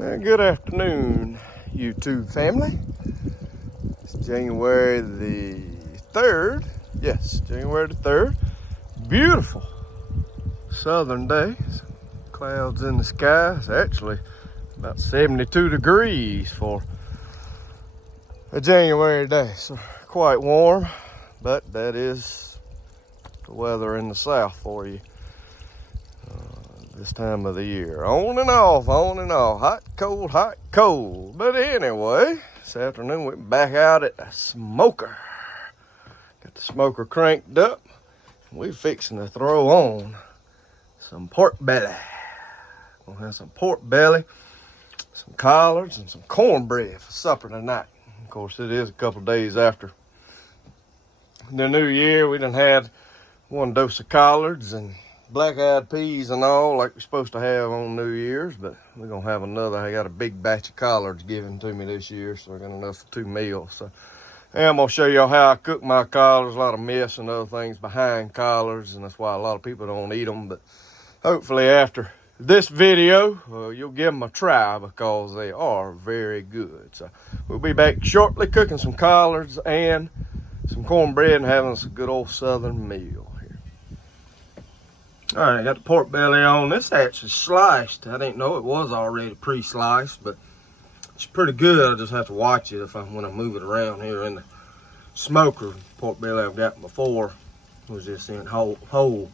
Good afternoon, YouTube family. It's January the 3rd. Yes, January the 3rd. Beautiful southern day. Clouds in the sky. It's actually about 72 degrees for a January day. So quite warm, but that is the weather in the south for you. This time of the year. On and off, hot, cold. But anyway, this afternoon we're back out at the smoker. Got the smoker cranked up. We're fixing to throw on some pork belly. We'll have some pork belly, some collards, and some cornbread for supper tonight. Of course, it is a couple days after the new year. We done had one dose of collards and black-eyed peas and all like we're supposed to have on New Year's, but we're gonna have another. I got a big batch of collards given to me this year, so I got enough for 2 meals. So I'm gonna show y'all how I cook my collards. A lot of mess and other things behind collards, and that's why a lot of people don't eat them. But hopefully after this video, you'll give them a try because they are very good. So we'll be back shortly cooking some collards and some cornbread and having us a good old southern meal. All right, I got the pork belly on. This actually sliced. I didn't know it was already pre-sliced, but it's pretty good. I just have to watch it when I move it around here in the smoker. Pork belly I've got before was just in whole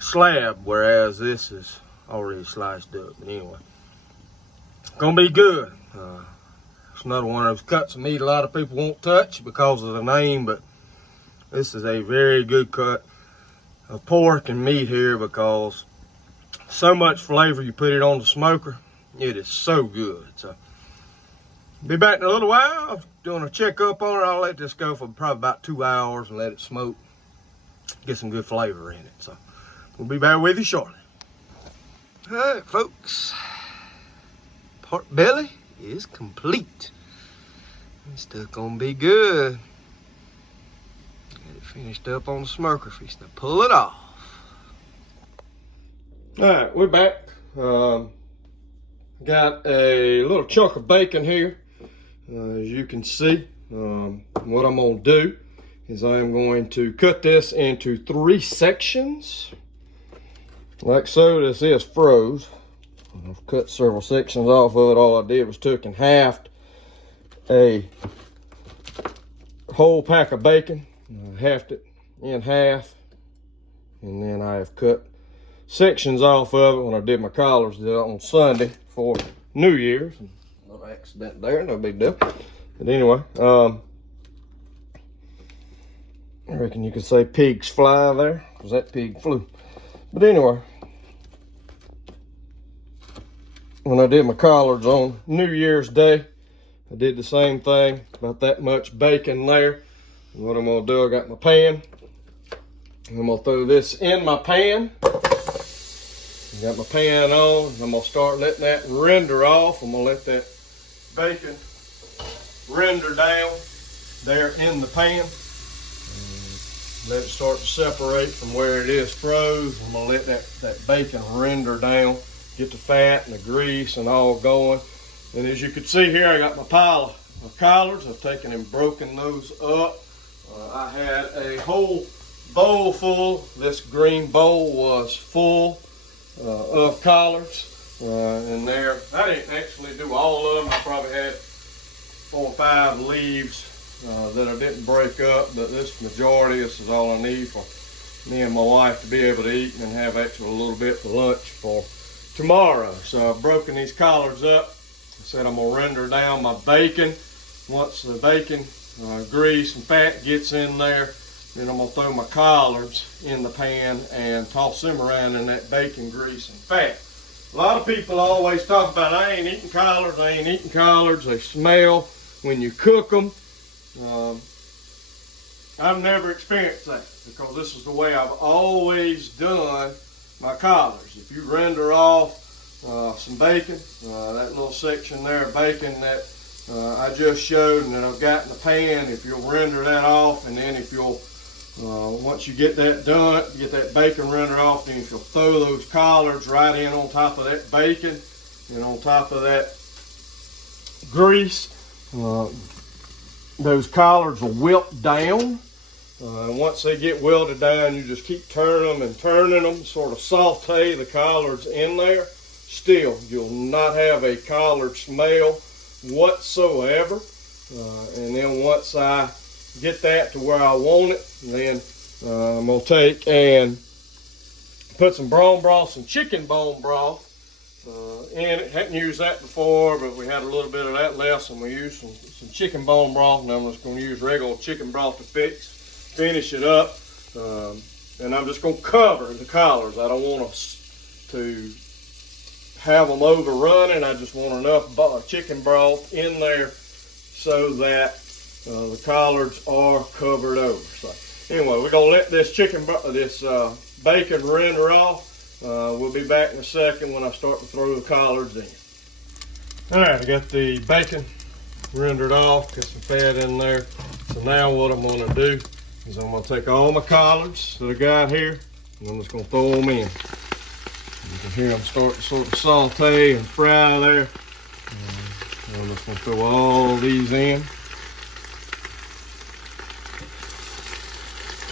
slab, whereas this is already sliced up. But anyway, it's gonna be good. It's another one of those cuts of meat a lot of people won't touch because of the name, but this is a very good cut of pork and meat here because so much flavor you put it on the smoker. It is so good. So be back in a little while doing a checkup on it. I'll let this go for probably about 2 hours and let it smoke, get some good flavor in it. So we'll be back with you shortly. All right, folks, pork belly is complete. It's still gonna be good. Finished up on the smoker, fixing to pull it off. All right, we're back. Got a little chunk of bacon here. As you can see, what I'm gonna do is I'm going to cut this into 3 sections. Like so. This is froze. I've cut several sections off of it. All I did was took and halved a whole pack of bacon. I halved it in half, and then I have cut sections off of it when I did my collards on Sunday for New Year's. No accident there, no big deal. But anyway, I reckon you could say pigs fly there, because that pig flew. But anyway, when I did my collards on New Year's Day, I did the same thing, about that much bacon there. And what I'm gonna do, I got my pan. I'm gonna throw this in my pan. I got my pan on. I'm gonna start letting that render off. I'm gonna let that bacon render down there in the pan. Let it start to separate from where it is froze. I'm gonna let that bacon render down, get the fat and the grease and all going. And as you can see here, I got my pile of collards. I've taken and broken those up. I had a whole bowl full. This green bowl was full of collards in there. I didn't actually do all of them. I probably had 4 or 5 leaves that I didn't break up, but this is all I need for me and my wife to be able to eat and have actually a little bit for lunch for tomorrow. So I've broken these collards up. I said I'm gonna render down my bacon. Once the bacon grease and fat gets in there, then I'm gonna throw my collards in the pan and toss them around in that bacon grease and fat. A lot of people always talk about, I ain't eating collards, they smell when you cook them. I've never experienced that because this is the way I've always done my collards. If you render off some bacon, that little section there of bacon that I just showed and that I've got in the pan, if you'll render that off, and then if you'll, once you get that done, get that bacon rendered off, then if you'll throw those collards right in on top of that bacon, And on top of that grease, those collards will wilt down. And once they get wilted down, you just keep turning them and turning them, sort of saute the collards in there. Still, you'll not have a collard smell whatsoever. And then once I get that to where I want it, then I'm gonna take and put some bone broth, some chicken bone broth in it. Hadn't used that before, but we had a little bit of that left, and we used some chicken bone broth, and I'm just gonna use regular chicken broth to finish it up. And I'm just gonna cover the collards. I don't want to have them overrunning. I just want enough chicken broth in there so that the collards are covered over. So anyway, we're gonna let this bacon render off. We'll be back in a second when I start to throw the collards in. All right, I got the bacon rendered off, got some fat in there. So now what I'm gonna do is I'm gonna take all my collards that I got here, and I'm just gonna throw them in. You can hear them start to sort of saute and fry there. I'm just gonna throw all these in.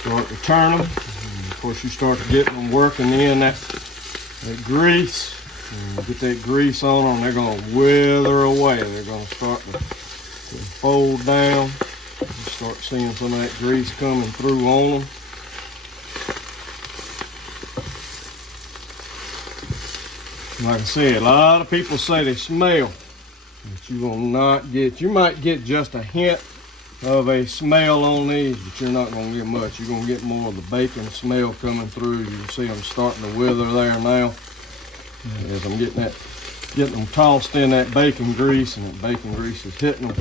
Start to turn them. And of course, you start to get them working in that grease. And get that grease on them, they're gonna wither away. They're gonna start to fold down. You start seeing some of that grease coming through on them. Like I said, a lot of people say they smell, but you will not get, you might get just a hint of a smell on these, but you're not going to get much. You're going to get more of the bacon smell coming through. You can see them starting to wither there now. As I'm getting them tossed in that bacon grease, and that bacon grease is hitting them.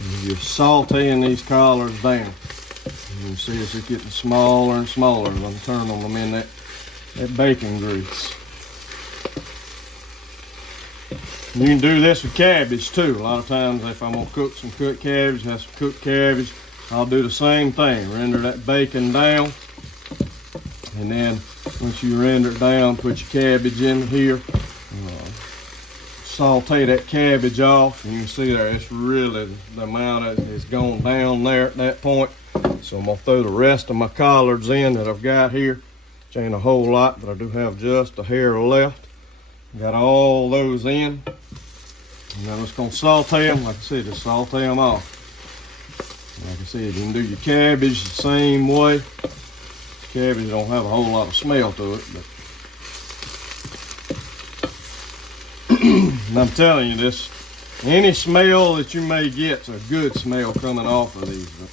And you're sauteing these collards down. You can see it's just getting smaller and smaller as I'm turning them in that bacon grease. You can do this with cabbage too. A lot of times if I'm gonna cook some cooked cabbage, have some cooked cabbage, I'll do the same thing. Render that bacon down. And then once you render it down, put your cabbage in here. Saute that cabbage off. And you can see there, it's really, the amount of it has gone down there at that point. So I'm gonna throw the rest of my collards in that I've got here. Which ain't a whole lot, but I do have just a hair left. Got all those in. And I'm just gonna saute them. Like I said, just saute them off. Like I said, you can do your cabbage the same way. Cabbage don't have a whole lot of smell to it, but and I'm telling you this, any smell that you may get's a good smell coming off of these. But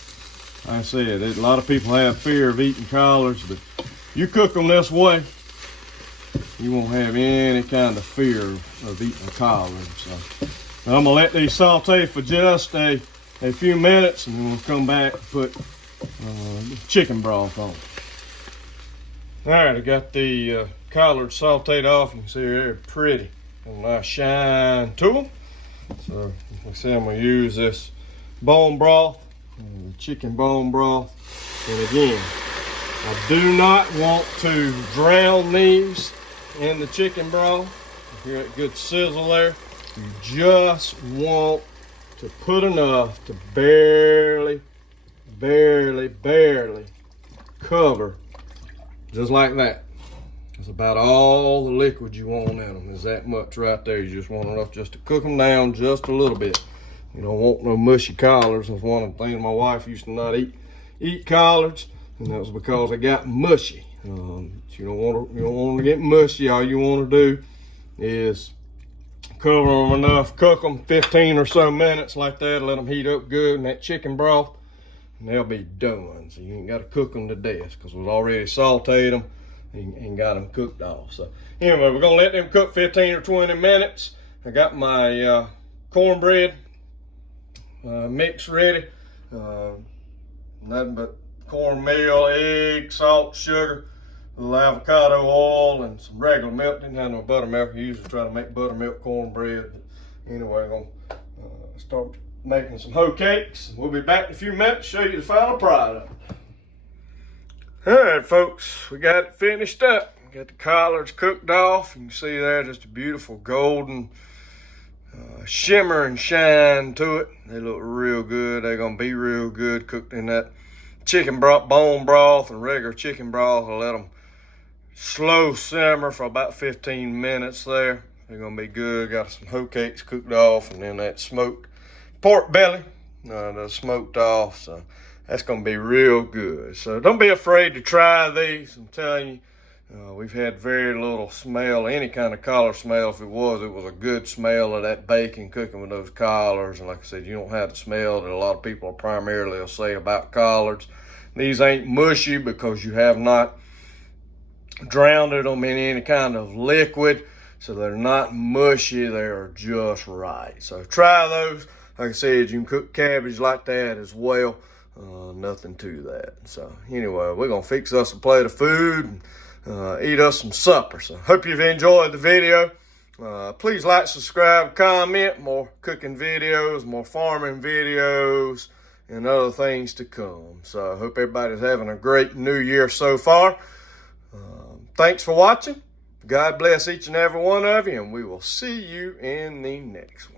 like I said, a lot of people have fear of eating collards, but you cook them this way, you won't have any kind of fear of eating a collard. So I'm gonna let these saute for just a few minutes, and then we'll come back and put chicken broth on. All right, I got the collards sauteed off. You can see they're pretty. A nice shine to them. So like I said, I'm gonna use this bone broth, chicken bone broth. And again, I do not want to drown these in the chicken broth. You hear that good sizzle there? You just want to put enough to barely cover, just like that. That's about all the liquid you want in them, is that much right there. You just want enough just to cook them down just a little bit. You don't want no mushy collards. That's one of the things my wife used to not eat collards, and that was because they got mushy. You don't want them to get mushy. All you want to do is cover them enough, cook them 15 or so minutes like that, let them heat up good in that chicken broth, and they'll be done. So you ain't got to cook them to death because we've already sauteed them and got them cooked off. So anyway, we're gonna let them cook 15 or 20 minutes. I got my cornbread mix ready. Nothing but cornmeal, egg, salt, sugar, a little avocado oil, and some regular milk. Didn't have no buttermilk. I usually try to make buttermilk cornbread. But anyway, I'm gonna start making some hoe cakes. We'll be back in a few minutes to show you the final product. All right, folks, we got it finished up. Got the collards cooked off. You can see there just a beautiful golden shimmer and shine to it. They look real good. They're gonna be real good cooked in that chicken broth, bone broth, and regular chicken broth. I'll let them slow simmer for about 15 minutes there. They're gonna be good. Got some hoecakes cooked off, and then that smoked pork belly that's smoked off. So that's gonna be real good. So don't be afraid to try these. I'm telling you, we've had very little smell, any kind of collar smell. If it was a good smell of that bacon cooking with those collards. And like I said, you don't have the smell that a lot of people primarily will say about collards. These ain't mushy because you have not drowned them in any kind of liquid. So they're not mushy, they're just right. So try those. Like I said, you can cook cabbage like that as well. Nothing to that. So anyway, we're gonna fix us a plate of food and eat us some supper. So hope you've enjoyed the video. Please like, subscribe, comment. More cooking videos, more farming videos, and other things to come. So I hope everybody's having a great new year so far. Thanks for watching. God bless each and every one of you, and we will see you in the next one.